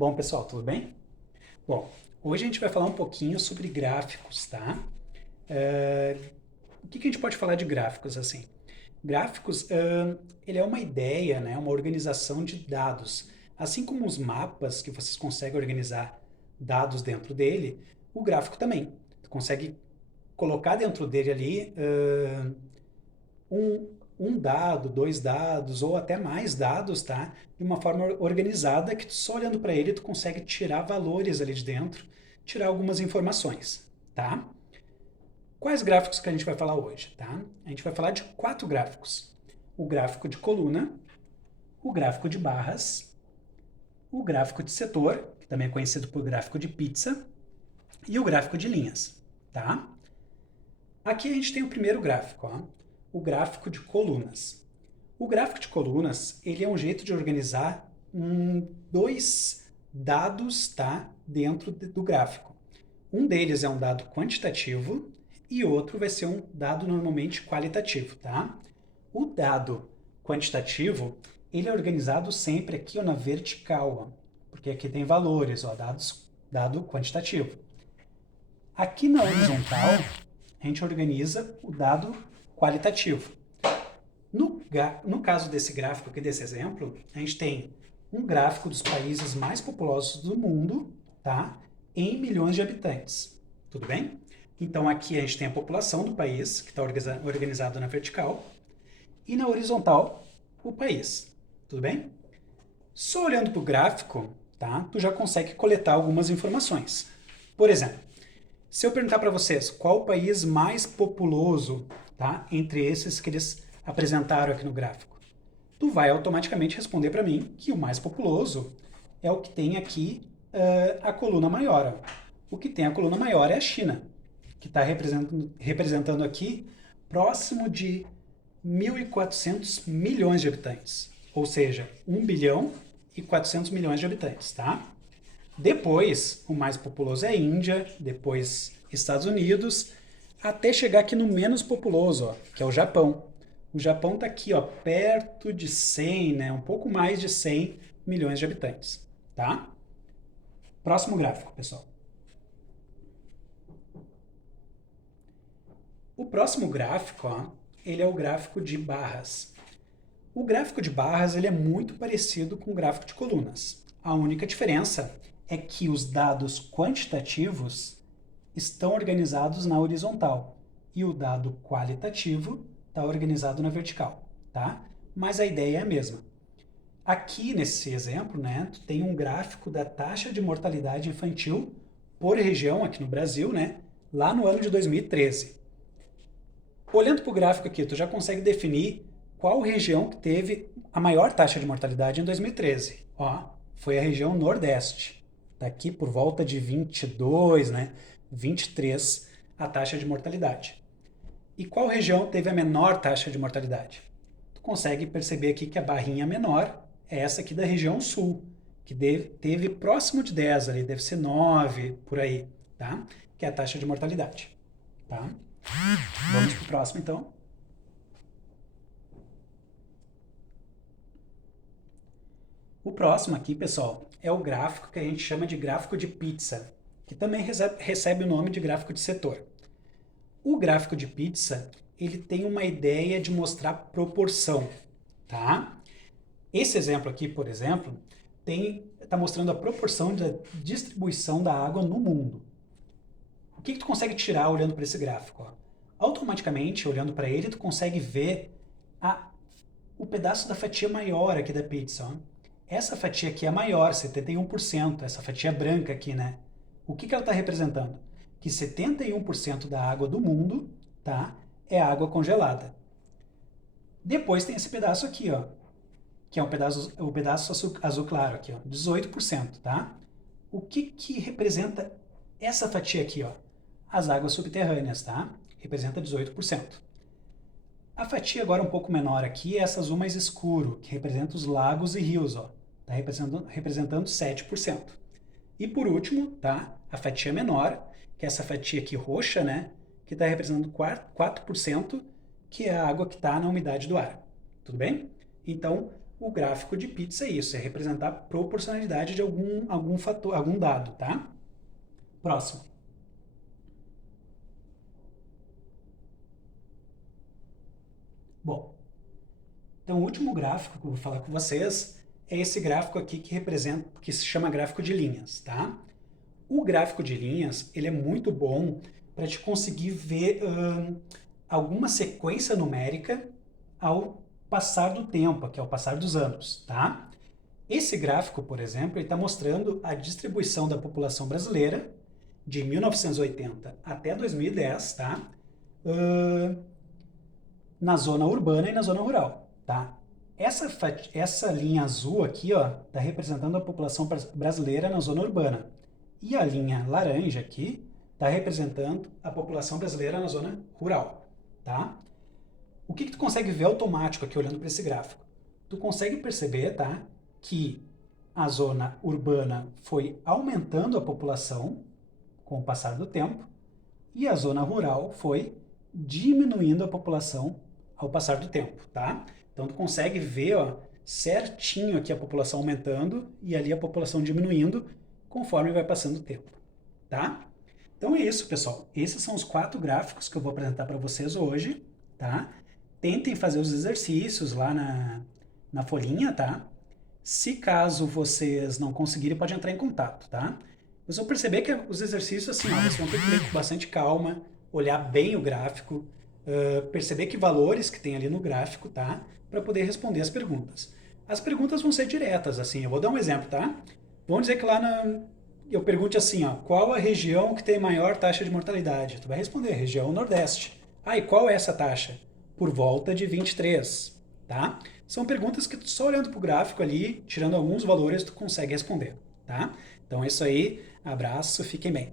Bom, pessoal, tudo bem? Bom, hoje a gente vai falar um pouquinho sobre gráficos, tá? Eh, o que a gente pode falar de gráficos assim? Gráficos, ele é uma ideia, né, uma organização de dados. Assim como os mapas, que vocês conseguem organizar dados dentro dele, o gráfico também. Tu consegue colocar dentro dele ali um dado, dois dados ou até mais dados, tá? De uma forma organizada que tu só olhando para ele tu consegue tirar valores ali de dentro, tirar algumas informações, tá? Quais gráficos que a gente vai falar hoje, tá? A gente vai falar de quatro gráficos. O gráfico de coluna, o gráfico de barras, o gráfico de setor, que também é conhecido por gráfico de pizza, e o gráfico de linhas, tá? Aqui a gente tem o primeiro gráfico, ó, o gráfico de colunas. O gráfico de colunas, ele é um jeito de organizar dois dados, tá, dentro do gráfico. Um deles é um dado quantitativo e outro vai ser um dado normalmente qualitativo, tá? O dado quantitativo, ele é organizado sempre aqui ó, na vertical, ó, porque aqui tem valores, ó, dado quantitativo. Aqui na horizontal, a gente organiza o dado qualitativo. No caso desse gráfico aqui, desse exemplo, a gente tem um gráfico dos países mais populosos do mundo, tá? Em milhões de habitantes. Tudo bem? Então aqui a gente tem a população do país, que está organizado na vertical, e na horizontal, o país. Tudo bem? Só olhando para o gráfico, tá? Tu já consegue coletar algumas informações. Por exemplo, se eu perguntar para vocês qual o país mais populoso, tá? Entre esses que eles apresentaram aqui no gráfico, tu vai automaticamente responder para mim que o mais populoso é o que tem aqui a coluna maior. O que tem a coluna maior é a China, que está representando aqui próximo de 1.400 milhões de habitantes. Ou seja, 1 bilhão e 400 milhões de habitantes, tá? Depois, o mais populoso é a Índia, depois Estados Unidos, até chegar aqui no menos populoso, ó, que é o Japão. O Japão está aqui, ó, perto de 100, né, um pouco mais de 100 milhões de habitantes, tá? Próximo gráfico, pessoal. O próximo gráfico, ó, ele é o gráfico de barras. O gráfico de barras ele é muito parecido com o gráfico de colunas. A única diferença é que os dados quantitativos estão organizados na horizontal e o dado qualitativo está organizado na vertical, tá? Mas a ideia é a mesma. Aqui nesse exemplo, né, tu tem um gráfico da taxa de mortalidade infantil por região aqui no Brasil, né, lá no ano de 2013. Olhando para o gráfico aqui, tu já consegue definir qual região que teve a maior taxa de mortalidade em 2013. Ó, foi a região Nordeste. Está aqui por volta de 22, né, 23 a taxa de mortalidade. E qual região teve a menor taxa de mortalidade? Tu consegue perceber aqui que a barrinha menor é essa aqui da região sul, que teve próximo de 10 ali, deve ser 9 por aí, tá? Que é a taxa de mortalidade, tá? Vamos pro próximo então. O próximo aqui, pessoal, é o gráfico que a gente chama de gráfico de pizza, que também recebe o nome de gráfico de setor. O gráfico de pizza, ele tem uma ideia de mostrar proporção, tá? Esse exemplo aqui, por exemplo, está mostrando a proporção da distribuição da água no mundo. O que tu consegue tirar olhando para esse gráfico? Ó? Automaticamente, olhando para ele, tu consegue ver o pedaço da fatia maior aqui da pizza. Ó. Essa fatia aqui é maior, 71%, essa fatia branca aqui, né? O que ela está representando? Que 71% da água do mundo, tá, é água congelada. Depois tem esse pedaço aqui, ó, que é o pedaço azul claro aqui, ó, 18%, tá? O que representa essa fatia aqui, ó? As águas subterrâneas, tá? Representa 18%. A fatia agora um pouco menor aqui é essa azul mais escuro, que representa os lagos e rios, ó. Tá representando 7%. E por último, tá? A fatia menor, que é essa fatia aqui roxa, né? Que está representando 4%, que é a água que está na umidade do ar. Tudo bem? Então, o gráfico de pizza é isso, é representar a proporcionalidade de algum fator, algum dado, tá? Próximo. Bom, então o último gráfico que eu vou falar com vocês é esse gráfico aqui que representa, que se chama gráfico de linhas, tá? O gráfico de linhas, ele é muito bom para te conseguir ver alguma sequência numérica ao passar do tempo, que é ao passar dos anos, tá? Esse gráfico, por exemplo, está mostrando a distribuição da população brasileira de 1980 até 2010, tá? Na zona urbana e na zona rural, tá? Essa linha azul aqui, ó, está representando a população brasileira na zona urbana. E a linha laranja aqui está representando a população brasileira na zona rural, tá? O que tu consegue ver automático aqui olhando para esse gráfico? Tu consegue perceber, tá, que a zona urbana foi aumentando a população com o passar do tempo e a zona rural foi diminuindo a população ao passar do tempo, tá? Então tu consegue ver, ó, certinho aqui a população aumentando e ali a população diminuindo conforme vai passando o tempo, tá? Então é isso, pessoal. Esses são os 4 gráficos que eu vou apresentar para vocês hoje, tá? Tentem fazer os exercícios lá na folhinha, tá? Se caso vocês não conseguirem, pode entrar em contato, tá? Vocês vão perceber que os exercícios, assim, ó, vocês vão ter que ler com bastante calma, olhar bem o gráfico, perceber que valores que tem ali no gráfico, tá? Para poder responder as perguntas. As perguntas vão ser diretas, assim, eu vou dar um exemplo, tá? Vamos dizer que eu pergunte assim, ó, qual a região que tem maior taxa de mortalidade? Tu vai responder, região Nordeste. Ah, e qual é essa taxa? Por volta de 23, tá? São perguntas que só olhando para o gráfico ali, tirando alguns valores, tu consegue responder, tá? Então é isso aí, abraço, fiquem bem.